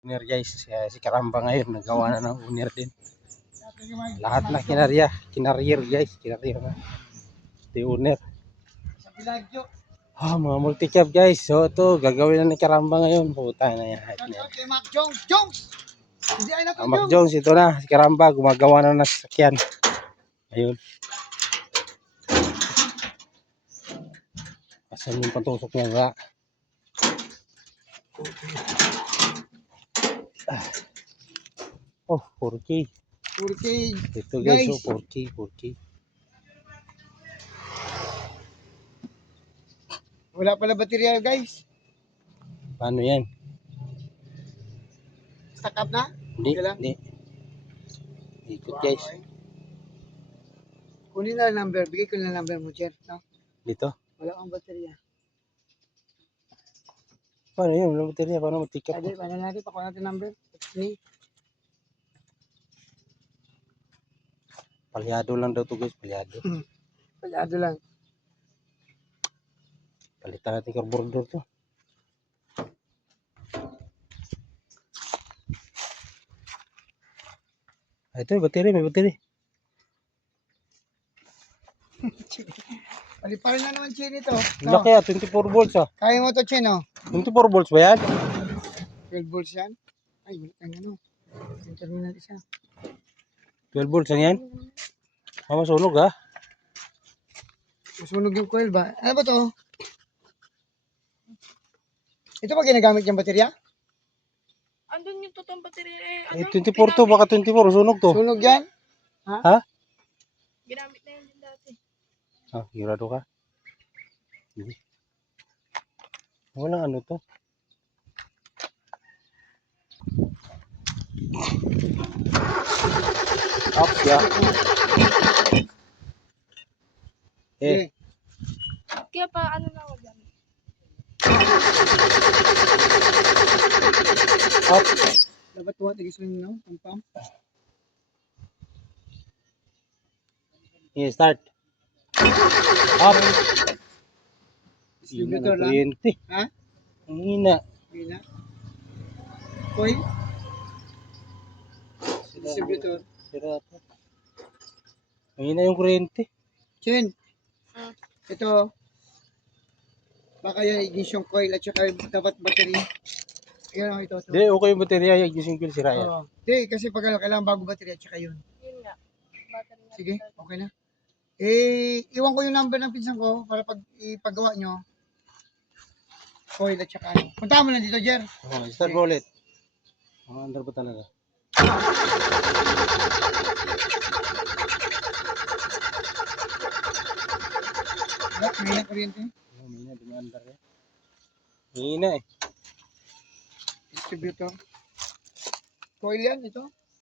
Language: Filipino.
Owner guys, si Karamba ngayon nagawa na ng owner din. Lahat na kinaryer guys, kinaryer na. Ito owner. Mga multi-cab guys. So ito, gagawin na ni Karamba ngayon. Puta na yan. Mac Jones! Hindi ay natin Mac Jones, ito na. Si Karamba, gumagawa na ng sasakyan. Ayun. Asan yung patusok niya nga? Oh, 4K. 4K. Ito guys, Guys. oh, 4K. Wala pala baterya guys. Paano yan? Stack up na? Hindi, Okay lang. hindi. Ikot guys. Okay. Kunin na number. Bigay ko na number mo, Jer. No? Dito. Wala kang baterya. Paano yun? Wala baterya. Paano mag-pick up? Adi, paano natin? Pakuha natin number. Ni. Palyado lang daw to guys. Palyado. Palyado lang. Palitan natin carburetor to. Ito may battery, may battery. Paliparin na naman Chen ito. Laki 24 volts ah. Kaya mo to Chen, oh. 24 volts ba yan? 12 volts yan. Ay, wala kang ano. Yung terminal isa. 12 volts lang yan? Masunog ah. Masunog yung coil ba? Ano ba to? Ito ba ginagamit yung baterya? Andun yung totoong baterya Eh 24 to, baka 24, sunog to. Sunog yan? Ha? Ginamit na yun din dati. Ah, sigurado ka? Hindi. Walang ano to. Up ya. Eh, Kaya pa ano na wag yan. up. Dapat tuwa tigis lang no? Pam. Yeah, start. Up. Distributor lang. Kuryente. Ha? Ang hina. Bina. Coil? Distributor. Sira to. Ang hina yung kuryente. Chen, Ah. ito. Baka yan ignition coil at saka dapat battery. Ayan ito. Hindi, okay yung baterya. Yung using coil sira yan. Oo. Hindi, kasi pag kailangan bago battery at saka yun. Yun nga. Battery na Sige, dati. okay na. Eh, iwan ko yung number ng pinsan ko para pag ipagawa nyo. Coil at saka ano. Punta mo na dito, Jer. Oh, start mo ulit. Under ba talaga? May na kuryente. Hina, dumandar yan. Hina eh. Distributor. Coil yan, ito.